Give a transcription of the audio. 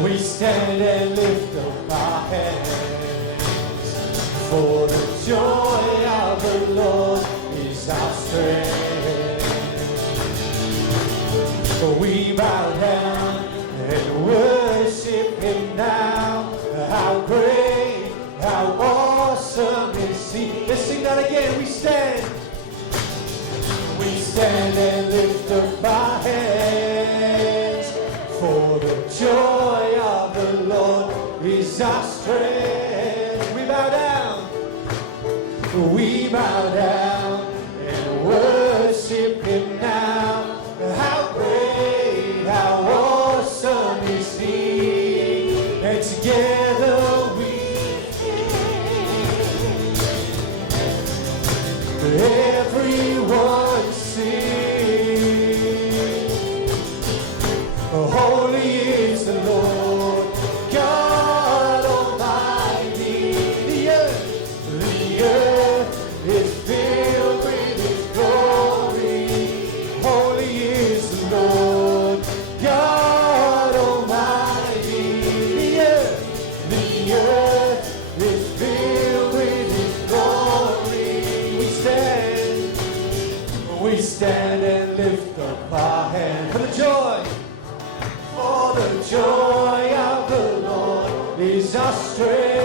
We stand and lift up our hands, for the joy of the Lord is our strength. We bow down and worship Him now. How great, how awesome is He. Let's sing that again. We stand and lift up our hands, for the joy of the Lord is our strength. We bow down and worship Him now. How great, how awesome is He. And together we everyone sing. Holy is the Lord God Almighty. The earth is filled with His glory. Holy is the Lord God Almighty. The earth is filled with His glory. We stand and lift up our hands for the joy of the Lord is our strength.